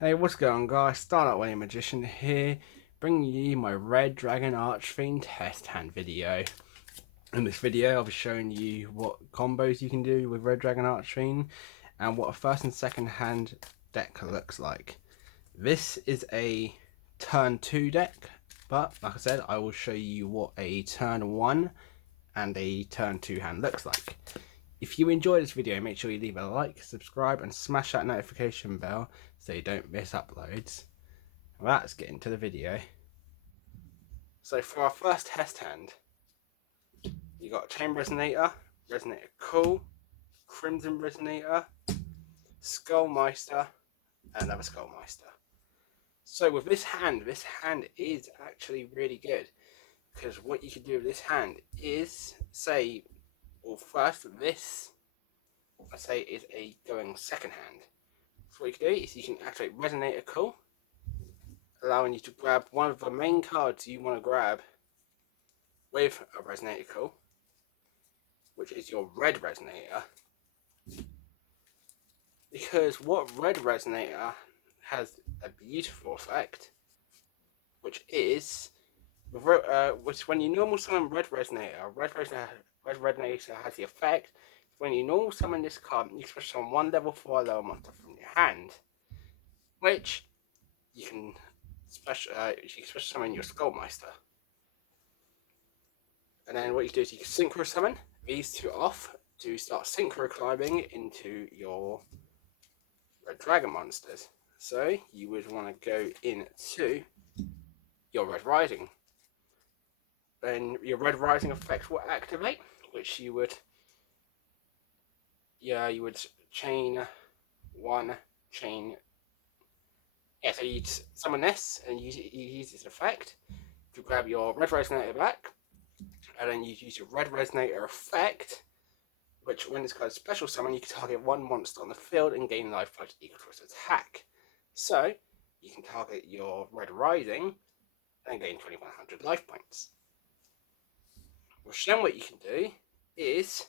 Hey, what's going on, guys? Starlight William Magician here, bringing you my Red Dragon Archfiend test hand video. In this video, I'll be showing you what combos you can do with Red Dragon Archfiend and what a first and second hand deck looks like. This is a turn 2 deck, but like I said, I will show you what a turn 1 and a turn 2 hand looks like. If you enjoyed this video, make sure you leave a like, subscribe, and smash that notification bell so you don't miss uploads. Well, let's get into the video. So for our first test hand, you got Chain Resonator, Resonator Cool, Crimson Resonator, Skullmeister, and another Skullmeister. So with this hand is actually really good, because what you can do with this hand is say, well, first this I say is a going second hand. So what you can do is you can activate Resonator Cool, allowing you to grab one of the main cards you want to grab with a Resonator Cool, which is your Red Resonator. Because what Red Resonator has a beautiful effect, which is which when you normal summon Red Resonator, Red Resonator has the effect when you normal summon this card, you can summon one level 4 lower monster from your hand, which you can special summon your Skullmeister. And then what you do is you can synchro summon these two off to start synchro climbing into your Red Dragon monsters. So you would want to go into your Red Rising. Then your Red Rising effect will activate, which you would chain one, chain. Yeah, so you'd summon this and you use this effect to grab your Red Resonator back, and then you use your Red Resonator effect, which when this card is special summon, you can target one monster on the field and gain life points equal to its attack. So you can target your Red Rising and gain 2100 life points. Which then what you can do is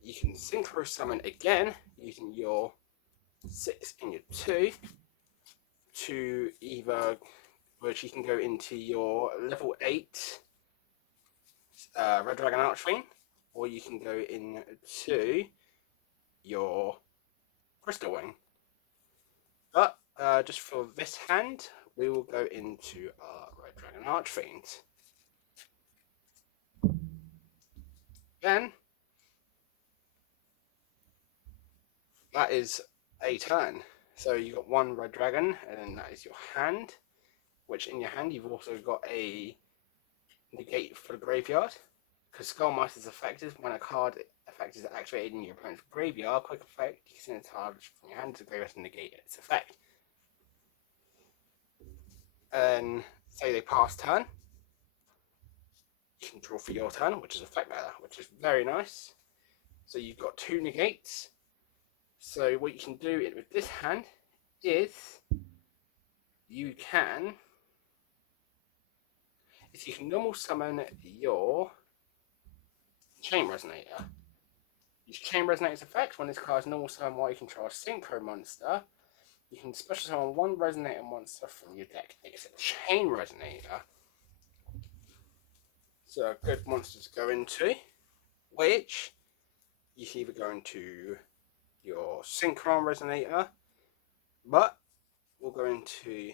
you can synchro summon again using your 6 and your 2 to either, which you can go into your level 8 Red Dragon Archfiend, or you can go into your Crystal Wing. But just for this hand, we will go into our Red Dragon Archfiend. Then that is a turn. So you've got one Red Dragon, and then that is your hand, which in your hand you've also got a negate for the graveyard. Because Skullmeister's effective when a card effect is activated in your opponent's graveyard, quick effect, you can send a card from your hand to the graveyard to negate its effect. And say they pass turn, you can draw for your turn, which is effect matter, which is very nice. So you've got two negates. So what you can do with this hand is you can normal summon your Chain Resonator. Use Chain Resonator's effect when this card is normal summon while you control a Synchro monster. You can special summon one Resonator monster from your deck, except Chain Resonator. So good monsters go into, which you can either go into your Synchron Resonator, but we'll go into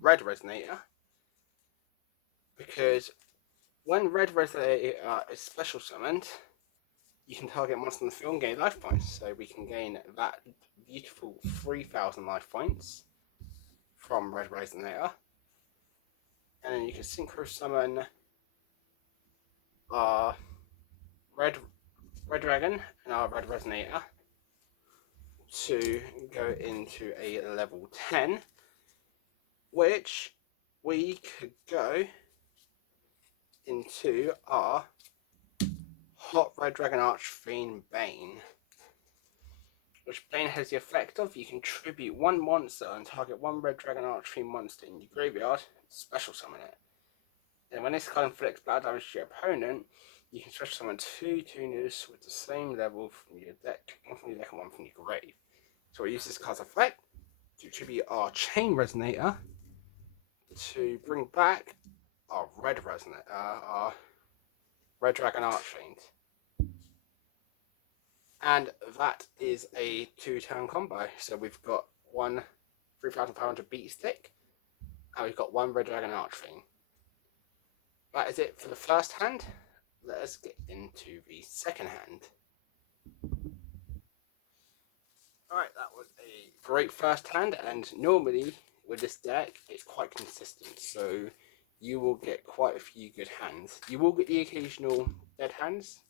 Red Resonator, because when Red Resonator is special summoned, you can target monster on the field and gain life points. So we can gain that beautiful 3000 life points from Red Resonator. And then you can synchro summon our Red Dragon and our Red Resonator to go into a level 10, which we could go into our Hot Red Dragon Archfiend Bane. Which Bane has the effect of you can tribute one monster and target one Red Dragon Archfiend monster in your graveyard, special summon it. And when this card inflicts bad damage to your opponent, you can special summon two tuners with the same level from your deck, one from your deck and one from your grave. So we use this card's effect to tribute our chain resonator to bring back our red resonator, our red dragon Archfiend. And that is a 2-turn combo. So we've got one 3,500 beat stick, and we've got one red dragon Archfiend. That is it for the first hand. Let us get into the second hand. Alright, that was a great first hand, and normally with this deck it's quite consistent, so you will get quite a few good hands. You will get the occasional dead hands,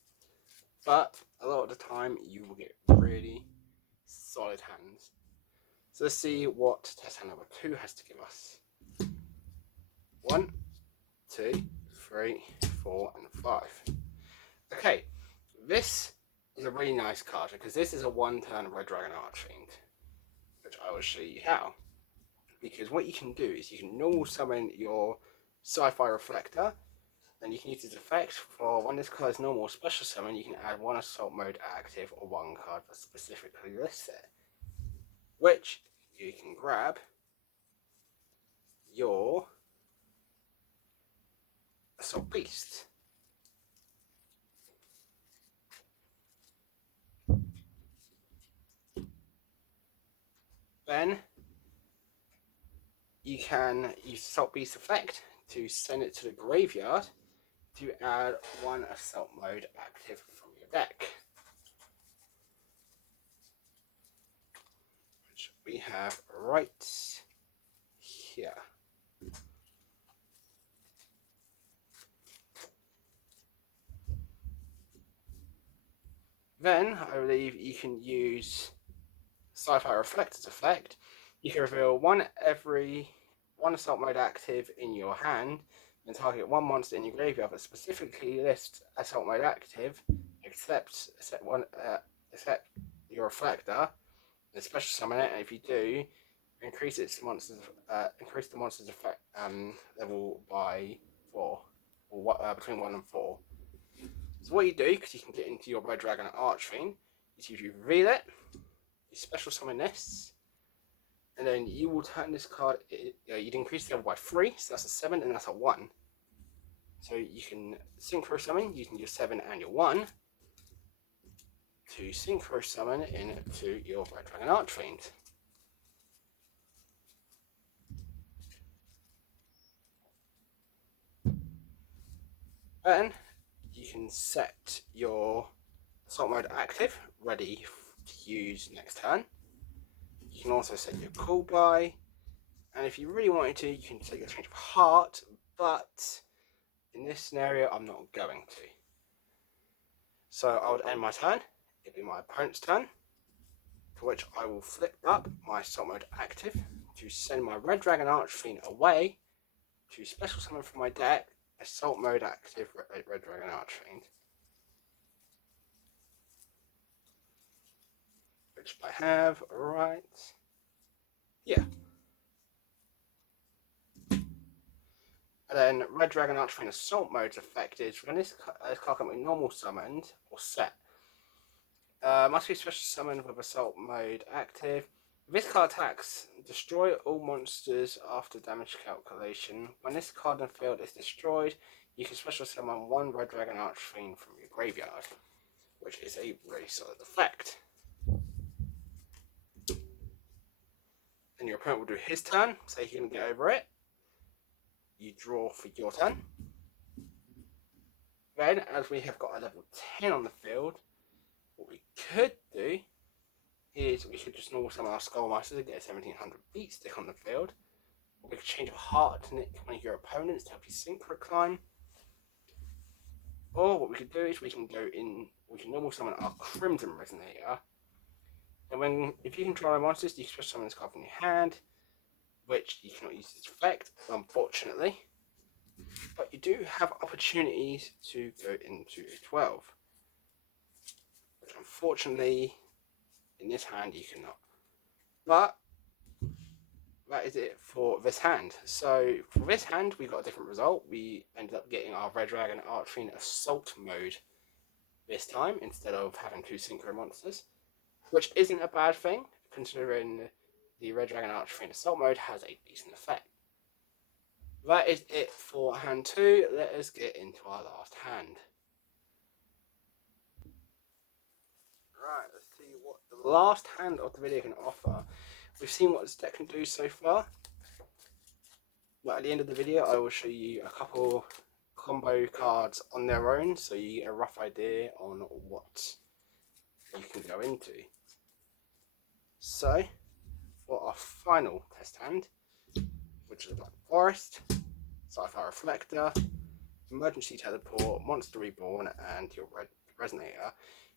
but a lot of the time you will get really solid hands. So let's see what test hand number 2 has to give us. 1, 2, 3, 4, and 5. Okay, this is a really nice card because this is a 1-turn red dragon Archfiend, which I will show you how. Because what you can do is you can normal summon your sci-fi reflector, and you can use this effect for when this card is normal special summon. You can add one assault mode active or one card that specifically lists it, which you can grab your assault beast. Then you can use Assault Beast effect to send it to the graveyard to add one Assault mode active from your deck, which we have right here. Then I believe you can use Sci-Fi Reflector's effect. You can reveal one assault mode active in your hand and target one monster in your graveyard that specifically lists assault mode active, except your reflector, and special summon it. And if you do, increase the monster's effect level by 4, or between 1 and 4. So what you do, because you can get into your red dragon Archfiend, is you reveal it. Special summon this, and then you will turn this card. You'd increase the level by 3, so that's a 7 and that's a 1. So you can synchro summon using your 7 and your 1 to synchro summon into your red dragon Archfiend. Then you can set your assault mode active, ready to use next turn. You can also set your call by, and if you really wanted to, you can set your change of heart, but in this scenario I'm not going to. So I would end my turn, it'll be my opponent's turn, for which I will flip up my assault mode active to send my red dragon Archfiend away to special summon from my deck assault mode active red dragon Archfiend, which I have right here. And then red dragon Archfiend assault mode's effect is when this card can be normal summoned or set. Must be special summoned with assault mode active. If this card attacks, destroy all monsters after damage calculation. When this card in the field is destroyed, you can special summon one red dragon Archfiend from your graveyard, which is a really solid effect. Then your opponent will do his turn, so he can get over it. You draw for your turn. Then, as we have got a level 10 on the field, what we could do is we could just normal summon our Skullmaster to get a 1700 beat stick on the field. Or we could change a heart to nick one of your opponents to help you synchro climb. Or what we could do is we can normal summon our Crimson Resonator. And if you control monsters, you can special summon this card from your hand, which you cannot use this effect, unfortunately. But you do have opportunities to go into a 12. Which unfortunately, in this hand, you cannot. But that is it for this hand. So for this hand, we got a different result. We ended up getting our red dragon Archfiend assault mode this time, instead of having 2 synchro monsters, which isn't a bad thing, considering the Red Dragon Archfiend Assault mode has a decent effect. That is it for hand 2. Let us get into our last hand. Right, let's see what the last hand of the video can offer. We've seen what this deck can do so far. But at the end of the video, I will show you a couple combo cards on their own, so you get a rough idea on what you can go into. So, for our final test hand, which is Black Forest, Sci-Fi Reflector, Emergency Teleport, Monster Reborn, and your Red Resonator,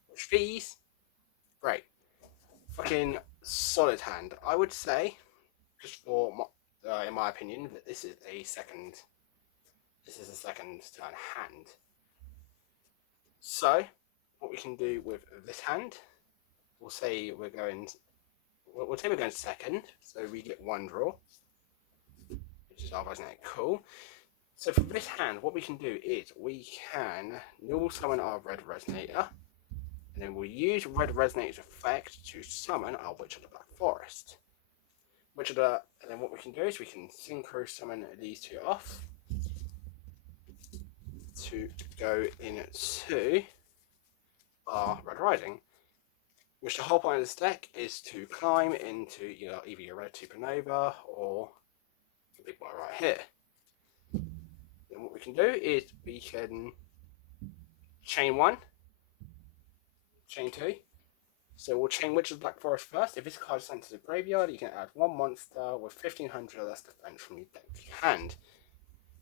which these, great. Fucking solid hand. I would say, just for in my opinion, that this is a second turn hand. So, what we can do with this hand, we'll say we're going second, so we get one draw, which is obviously cool. So for this hand, what we can do is we can normal summon our Red Resonator, and then we'll use Red Resonator's effect to summon our Witch of the Black Forest. And then what we can do is we can synchro summon these two off to go into our Red Rising, which the whole point of this deck is to climb into either your Red Supernova or the big boy right here. Then what we can do is we can chain 1, chain 2. So we'll chain Witch of the Black Forest first. If this card is sent to the graveyard, you can add one monster with 1500 or less defense from your deck to your hand.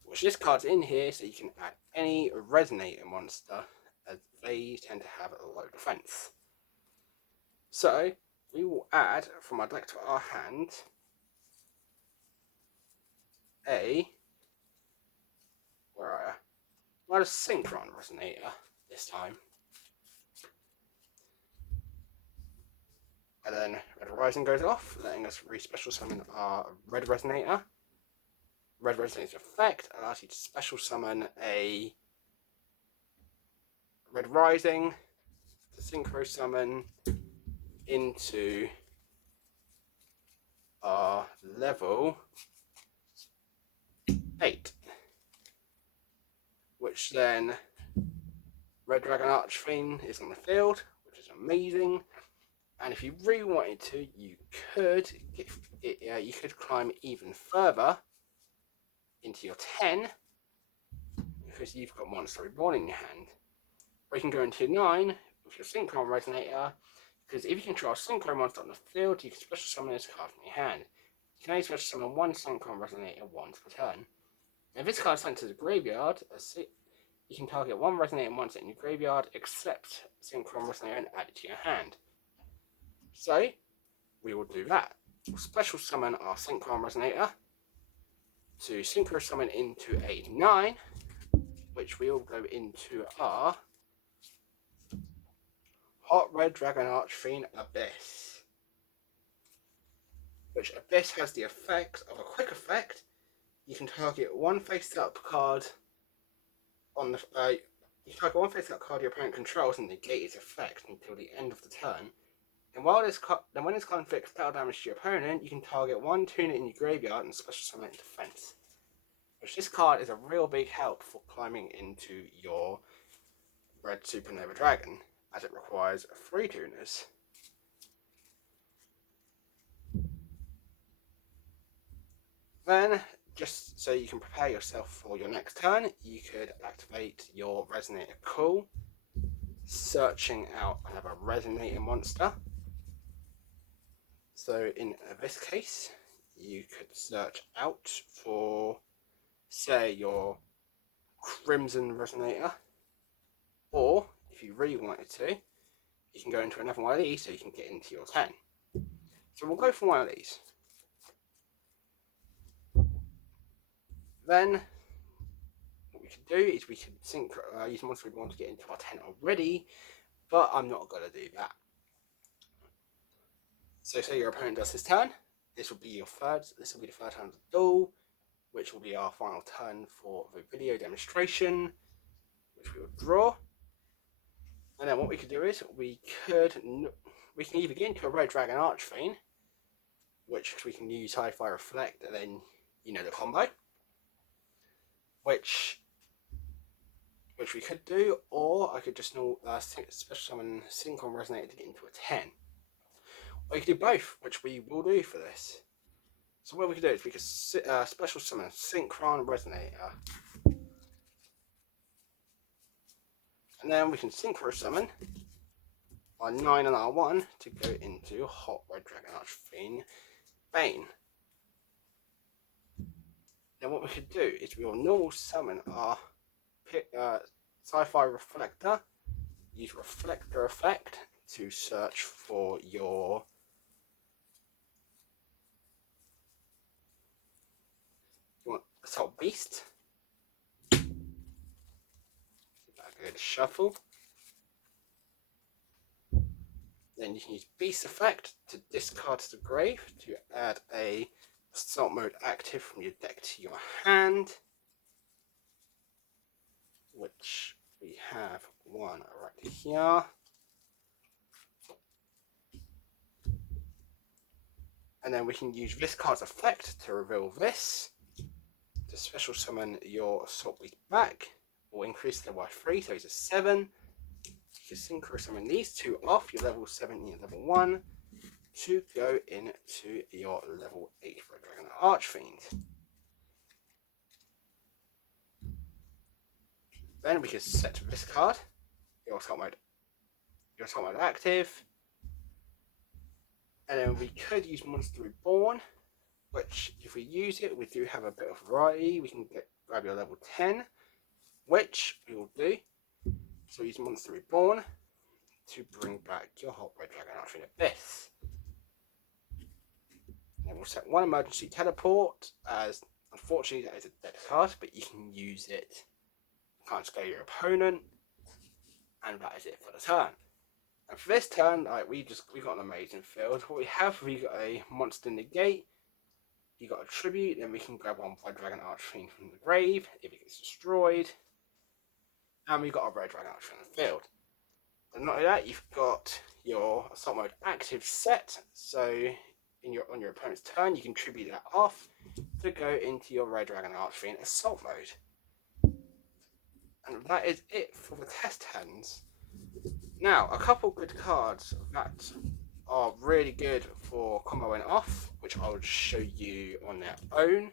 Which this card's in here, so you can add any Resonator monster, as they tend to have a low defense. So we will add from our deck to our hand a Synchron Resonator this time. And then Red Horizon goes off, letting us re-special summon our Red Resonator. Red Resonator's effect allows you to special summon a Red Rising to synchro summon into our level 8. Which then Red Dragon Archfiend is on the field, which is amazing. And if you really wanted to, you could climb even further into your 10, because you've got Monster Reborn in your hand. Or you can go into 9 with your Synchron Resonator, because if you control a Synchro monster on the field, you can special summon this card from your hand. You can only special summon one Synchron Resonator once per turn. And if this card is sent to the graveyard, you can target one Resonator monster in your graveyard, except Synchron Resonator, and add it to your hand. So, we will do that. We'll special summon our Synchron Resonator to synchro summon into a 9, which will go into our Hot Red Dragon Archfiend Abyss. Which Abyss has the effect of a quick effect. You can target one face-up card on the your opponent controls and negate its effect until the end of the turn. And when this card inflicts battle damage to your opponent, you can target one tuner in your graveyard and special summon it in defense. Which this card is a real big help for climbing into your Red Supernova Dragon, as it requires 3 tuners. Then, just so you can prepare yourself for your next turn, you could activate your Resonator Call, searching out another Resonator monster. So in this case, you could search out for, say, your Crimson Resonator, or if you really wanted to, you can go into another one of these so you can get into your 10. So we'll go for one of these. Then what we can do is we can use Monster Reborn to get into our 10 already, but I'm not going to do that. So say your opponent does his turn, this will be the third turn of the duel, which will be our final turn for the video demonstration, which we will draw. And then what we could do is we can either get into a Red Dragon Archfiend, which we can use Hi-Fi Reflect, and then you know the combo, which we could do, or I could just special summon Synchron Resonator to get into a 10. Or you could do both, which we will do for this. So what we could do is we could special summon Synchron Resonator, and then we can Synchro Summon our 9 and our 1 to go into Hot Red Dragon Archfiend Bane. Then what we could do is we will normal summon our Sci-Fi Reflector, use Reflector Effect to search for your Assault Beast. Go to Shuffle. Then you can use Beast Effect to discard to the grave to add a Assault Mode active from your deck to your hand, which we have one right here. And then we can use this card's effect to reveal this, to special summon your Assault Beast back, or increase the level by 3, so it's a 7. You can synchro summon these two off your level 7 and your level 1 to go into your level 8 Red Dragon Archfiend. Then we can set this card, your Assault Mode active, and then we could use Monster Reborn, which if we use it, we do have a bit of variety. We can grab your level 10, which we will do. So use Monster Reborn to bring back your Hot Red Dragon Archfiend Abyss. And we'll set one emergency teleport, as unfortunately that is a dead card, but you can use it. You can't scale your opponent, and that is it for the turn. And for this turn, we got an amazing field. What we got a monster negate, you got a tribute, then we can grab one Red Dragon Archfiend from the grave if it gets destroyed. And we got a Red Dragon Archfiend in the field. And not only that, you've got your Assault Mode active set, so on your opponent's turn, you can tribute that off to go into your Red Dragon Archfiend Assault Mode. And that is it for the test hands. Now, a couple good cards that are really good for comboing off, which I will show you on their own.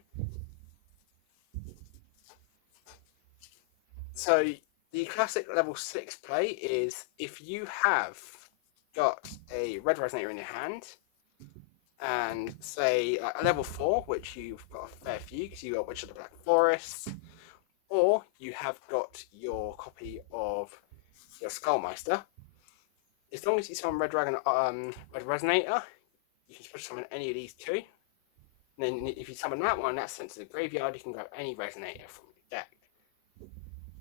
So the classic level 6 play is if you have got a Red Resonator in your hand, and say like a level 4, which you've got a fair few because you got Witch of the Black Forest, or you have got your copy of your Skullmeister. As long as you summon Red Resonator, you can special summon any of these two. And then if you summon that one, that's sent to the graveyard, you can grab any Resonator from your deck.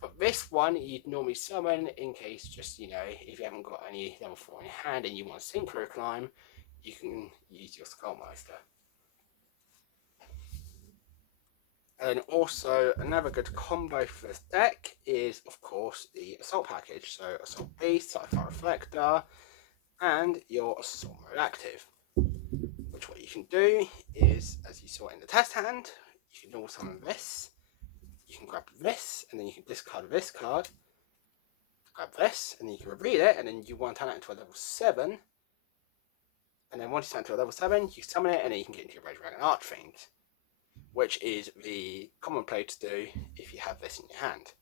But this one you'd normally summon in case if you haven't got any level 4 in your hand and you want to Synchro Climb, you can use your Skullmeister. And also, another good combo for this deck is, of course, the Assault package. So, Assault Beast, Sci-Fi Reflector, and your Assault Mode active. Which what you can do is, as you saw in the test hand, you can also summon this. You can grab this, and then you can discard this card. Grab this, and then you can reveal it, and then you want to turn it into a level 7. And then once you turn it into a level 7, you summon it, and then you can get into your Red Dragon Archfiend, which is the common play to do if you have this in your hand.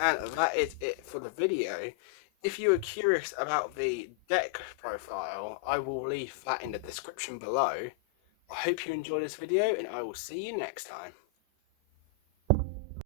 And that is it for the video. If you are curious about the deck profile, I will leave that in the description below. I hope you enjoyed this video, and I will see you next time.